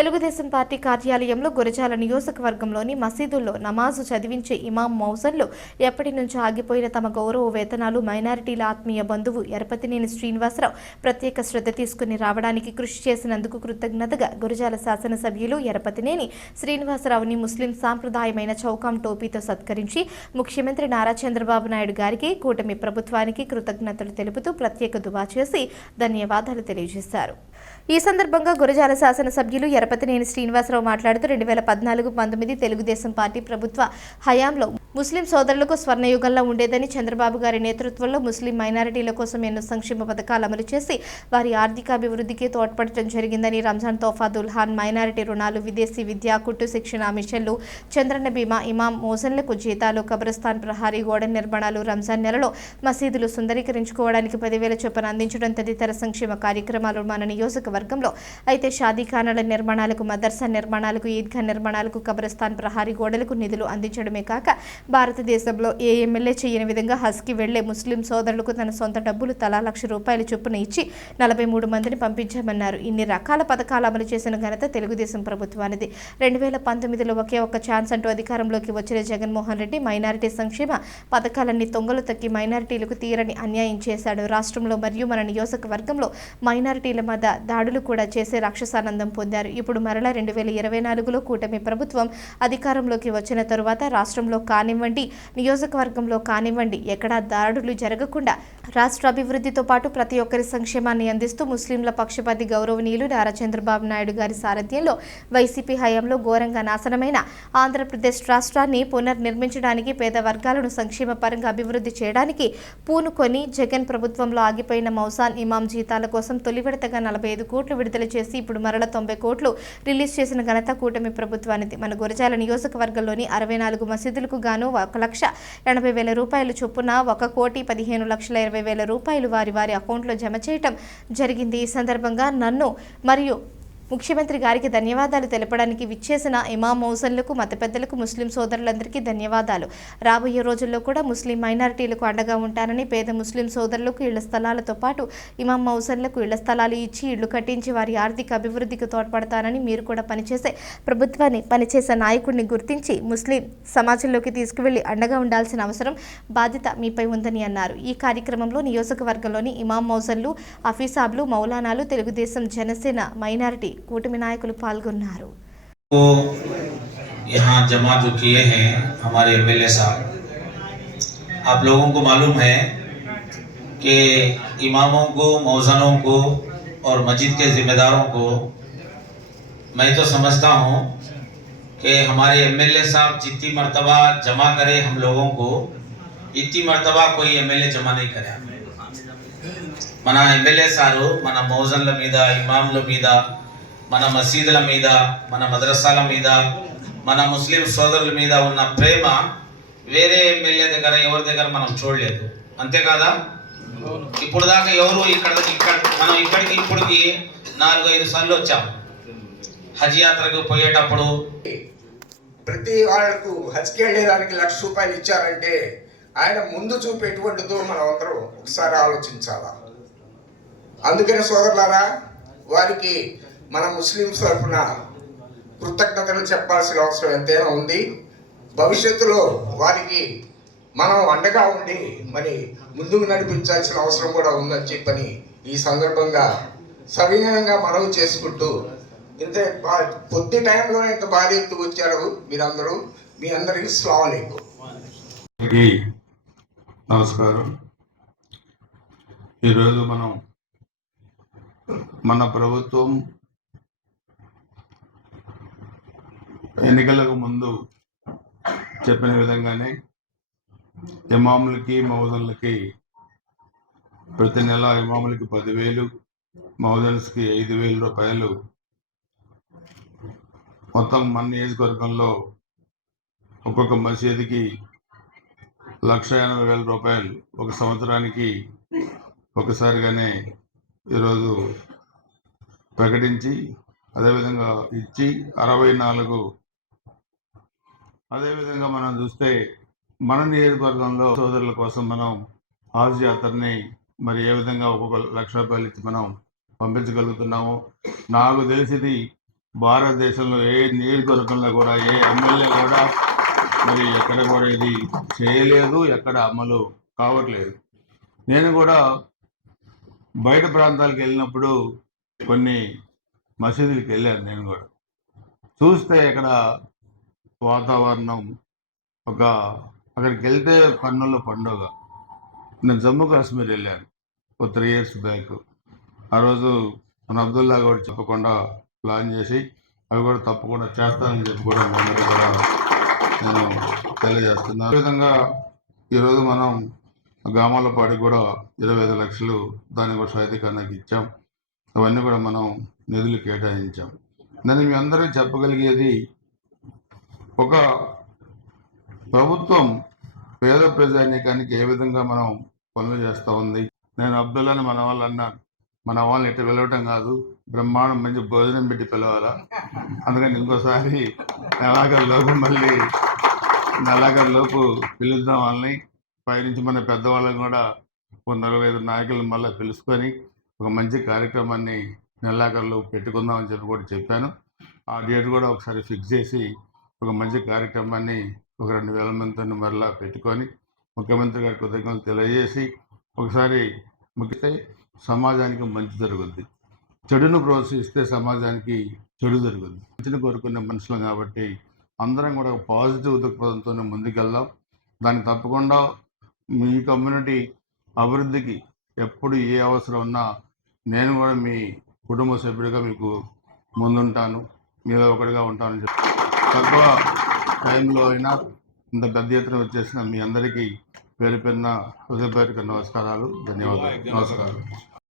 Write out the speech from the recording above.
Telugu Desam party కార్యాలయంలో గురజాల నియోజకవర్గంలోని మసీదుల్లో నమాజు చదివించే ఇమాం మౌజన్లు ఎప్పటి నుంచో ఆగిపోయిన తమ గౌరవ వేతనాలు మైనారిటీల ఆత్మీయ బంధువు ఎరపతినేని శ్రీనివాసరావు ప్రత్యేక శ్రద్ధ తీసుకుని రావడానికి కృషి చేసినందుకు కృతజ్ఞతగా గురజాల శాసనసభ్యులు ఎరపతినేని శ్రీనివాసరావుని ముస్లిం సాంప్రదాయమైన చౌకాం టోపీతో సత్కరించి ముఖ్యమంత్రి నారా చంద్రబాబు నాయుడు గారికి కూటమి ప్రభుత్వానికి కృతజ్ఞతలు తెలుపుతూ ప్రత్యేక దువా చేసి ధన్యవాదాలు తెలియజేశారు. ఈ సందర్భంగా గురజాల శాసనసభ్యులు ఎరపతినేని శ్రీనివాసరావు మాట్లాడుతూ 2014-19 తెలుగుదేశం పార్టీ ప్రభుత్వ హయాంలో ముస్లిం సోదరులకు స్వర్ణయుగంలో ఉండేదని, చంద్రబాబు గారి నేతృత్వంలో ముస్లిం మైనారిటీల కోసం ఎన్నో సంక్షేమ పథకాలు అమలు చేసి వారి ఆర్థికాభివృద్ధికి తోడ్పడటం జరిగిందని, రంజాన్ తోఫా దుల్హాన్, మైనారిటీ రుణాలు, విదేశీ విద్య, కుట్టు శిక్షణ మిషన్లు, చంద్రన్న బీమా, ఇమాం మోజన్లకు జీతాలు, కబ్రస్థాన్ ప్రహారీ గోడ నిర్మాణాలు, రంజాన్ నెలలో మసీదులు సుందరీకరించుకోవడానికి 10,000 చొప్పున అందించడం తదితర సంక్షేమ కార్యక్రమాలు మన నియోజకవర్గంలో అయితే షాదీఖానాల నిర్మాణాలకు, మదర్సా నిర్మాణాలకు, ఈద్గా నిర్మాణాలకు, కబ్రస్థాన్ ప్రహారీ గోడలకు నిధులు అందించడమే కాక భారతదేశంలో ఏ ఎమ్మెల్యే చేయని విధంగా హజ్కి వెళ్లే ముస్లిం సోదరులకు తన సొంత డబ్బులు తలా ₹1,00,000 చొప్పున ఇచ్చి 43 మందిని పంపించామన్నారు. ఇన్ని రకాల పథకాలు అమలు చేసిన ఘనత తెలుగుదేశం ప్రభుత్వానిది. 2019లో ఒకే ఒక్క ఛాన్స్ అంటూ అధికారంలోకి వచ్చిన జగన్మోహన్ రెడ్డి మైనారిటీ సంక్షేమ పథకాలన్నీ తొంగలు తొక్కి మైనారిటీలకు తీరని అన్యాయం చేశాడు. రాష్ట్రంలో మరియు మన నియోజకవర్గంలో మైనారిటీల మధ్య దాడులు కూడా చేసే రాక్షసానందం పొందారు. ఇప్పుడు మరలా 2024లో కూటమి ప్రభుత్వం అధికారంలోకి వచ్చిన తరువాత రాష్ట్రంలో కానివ్వండి, నియోజకవర్గంలో కానివ్వండి, ఎక్కడా దాడులు జరగకుండా రాష్ట్ర అభివృద్ధితో పాటు ప్రతి ఒక్కరి సంక్షేమాన్ని అందిస్తూ ముస్లింల పక్షపాతి గౌరవనీయులు నారా చంద్రబాబు నాయుడు గారి సారథ్యంలో వైసీపీ హయాంలో ఘోరంగా నాశనమైన ఆంధ్రప్రదేశ్ రాష్ట్రాన్ని పునర్నిర్మించడానికి, పేద వర్గాలను సంక్షేమ పరంగా అభివృద్ధి చేయడానికి పూనుకొని జగన్ ప్రభుత్వంలో ఆగిపోయిన మౌసాన్ ఇమాం జీతాల కోసం తొలి విడతగా 45 కోట్లు విడుదల చేసి ఇప్పుడు మరల 90 కోట్లు రిలీజ్ చేసిన ఘనత కూటమి ప్రభుత్వానిది. మన గురజాల నియోజకవర్గంలోని 64 మసీదులకు గాను ₹1,80,000 చొప్పున ₹1,15,20,000 వారి అకౌంట్లో జమ చేయటం జరిగింది. ఈ సందర్భంగా నన్ను మరియు ముఖ్యమంత్రి గారికి ధన్యవాదాలు తెలపడానికి విచ్చేసిన ఇమాం మౌజన్లకు, మత పెద్దలకు, ముస్లిం సోదరులందరికీ ధన్యవాదాలు. రాబోయే రోజుల్లో కూడా ముస్లిం మైనారిటీలకు అండగా ఉంటానని, పేద ముస్లిం సోదరులకు ఇళ్ల స్థలాలతో పాటు ఇమాం మౌజన్లకు ఇళ్ల స్థలాలు ఇచ్చి ఇళ్లు కట్టించి వారి ఆర్థిక అభివృద్ధికి తోడ్పడతానని, మీరు కూడా పనిచేసే ప్రభుత్వాన్ని, పనిచేసే నాయకుడిని గుర్తించి ముస్లిం సమాజంలోకి తీసుకువెళ్లి అండగా ఉండాల్సిన అవసరం, బాధ్యత మీపై ఉందని అన్నారు. ఈ కార్యక్రమంలో నియోజకవర్గంలోని ఇమాం మౌజన్లు, హఫీసాబ్లు, మౌలానాలు, తెలుగుదేశం, జనసేన, మైనారిటీ కూటమి నాయకులు పాల్గొన్నారు. यहाँ जमा जो किए हैं हमारे एमएलए साहब, आप लोगों को मालूम है कि इमामों को, मौज़नों को और मस्जिद के जिम्मेदारों को मैं तो समझता हूँ कि हमारे एमएलए साहब जितनी मर्तबा जमा करे हम लोगों को, इतनी मर्तबा कोई एमएलए जमा नहीं करे. మన ఎమ్మెల్యే సారు మన మౌజన్ల మీద, ఇమాంల మీద, మన మసీదుల మీద, మన మద్రసాల మీద, మన ముస్లిం సోదరుల మీద ఉన్న ప్రేమ వేరే ఎమ్మెల్యే దగ్గర, ఎవరి దగ్గర మనం చూడలేదు. అంతేకాదా? ఇప్పుడు దాకా ఎవరు మనం ఇక్కడికి ఇప్పటికి 4-5 సార్లు వచ్చాం. హజ్ యాత్రకు పోయేటప్పుడు ప్రతి వాళ్ళకు హజ్కి వెళ్ళేదానికి ₹1,00,000 ఇచ్చారంటే ఆయన ముందు చూపు ఎటువంటిదో మనం అందరం ఒకసారి ఆలోచించాలా. అందుకని సోదరులారా, వారికి మన ముస్లింస్ తరఫున కృతజ్ఞతలు చెప్పాల్సిన అవసరం ఎంతైనా ఉంది. భవిష్యత్తులో వారికి మనం అండగా ఉండి మరి ముందుకు నడిపించాల్సిన అవసరం కూడా ఉందని చెప్పని ఈ సందర్భంగా సవినయంగా మనవి చేసుకుంటూ, ఇంత కొద్ది టైంలో ఇంత భారీ ఎత్తుకు వచ్చారు మీరందరూ. మీ అందరికీ అస్సలాము అలైకుం. నమస్కారం. ఈరోజు మన ప్రభుత్వం ఎన్నికలకు ముందు చెప్పిన విధంగానే ఇమాములకి, మౌజన్లకి ప్రతి నెల ఇమాములకి 10,000, మౌజన్స్కి ₹5,000, మొత్తం మన నియోజకవర్గంలో ఒక్కొక్క మసీదుకి ₹1,80,000 ఒక సంవత్సరానికి ఒకసారిగానే ఈరోజు ప్రకటించి, అదేవిధంగా ఇచ్చి 64. అదేవిధంగా మనం చూస్తే మన నియోజకవర్గంలో సోదరుల కోసం మనం హజ్ యాత్రని మరి ఏ విధంగా ఒక్కొక్క ₹1,00,000 ఇచ్చి మనం పంపించగలుగుతున్నాము. నాకు తెలిసింది భారతదేశంలో ఏ నియోజకవర్గంలో కూడా ఏ ఎమ్మెల్యే కూడా మరి ఎక్కడ కూడా ఇది చేయలేదు, ఎక్కడ అమలు కావట్లేదు. నేను కూడా బయట ప్రాంతాలకు వెళ్ళినప్పుడు కొన్ని మసీదులకు వెళ్ళాను. నేను కూడా చూస్తే ఇక్కడ వాతావరణం అక్కడికి వెళ్తే కన్నుల పండుగ. నేను జమ్మూ కాశ్మీర్ వెళ్ళాను ఒక 3 years బ్యాక్. ఆ రోజు మన అబ్దుల్లా కూడా చెప్పకుండా ప్లాన్ చేసి అవి కూడా తప్పకుండా చేస్తానని చెప్పి కూడా అందరూ కూడా నేను తెలియజేస్తున్నాను. అదేవిధంగా ఈరోజు మనం గ్రామాలపాటికి కూడా 25 లక్షలు దాన్ని కూడా సాహితీకరణకి ఇచ్చాం. అవన్నీ కూడా మనం నిధులు కేటాయించాం. నేను మీ అందరికీ చెప్పగలిగేది, ఒక ప్రభుత్వం పేద ప్రజానీకానికి ఏ విధంగా మనం పనులు చేస్తూ ఉంది. నేను అబ్దుల్లాని మన వాళ్ళు అన్నాను, మన వాళ్ళని ఇట్లా పిలవటం కాదు, బ్రహ్మాండం మంచి భోజనం పెట్టి పిలవాలా. అందుకని ఇంకోసారి నెలాఖరులోపు పిలుద్దాం వాళ్ళని. పైనుంచి మన పెద్దవాళ్ళని కూడా ఒక 45 నాయకులను మళ్ళీ పిలుచుకొని ఒక మంచి కార్యక్రమాన్ని నెలాఖరులో పెట్టుకుందాం అని చెప్పి కూడా చెప్పాను. ఆ డేట్ కూడా ఒకసారి ఫిక్స్ చేసి ఒక మంచి కార్యక్రమాన్ని ఒక 2,000 మందితో మరలా పెట్టుకొని ముఖ్యమంత్రి గారి కృతజ్ఞతలు తెలియజేసి ఒకసారి ముగిస్తే సమాజానికి మంచి జరుగుద్ది. చెడును ప్రోత్సహిస్తే సమాజానికి చెడు జరుగుద్ది. మంచిని కోరుకునే మనుషులం కాబట్టి అందరం కూడా ఒక పాజిటివ్ దృక్పథంతోనే ముందుకెళ్దాం. దానికి తప్పకుండా మీ కమ్యూనిటీ అభివృద్ధికి ఎప్పుడు ఏ అవసరం ఉన్నా నేను కూడా మీ కుటుంబ సభ్యుడిగా మీకు ముందుంటాను, మీలో ఒకటిగా ఉంటానని చెప్పి తక్కువ టైంలో అయినా ఇంత పెద్ద ఎత్తున వచ్చేసిన మీ అందరికీ పేరు పేరున హృదయపూర్వక నమస్కారాలు, ధన్యవాదాలు. నమస్కారం.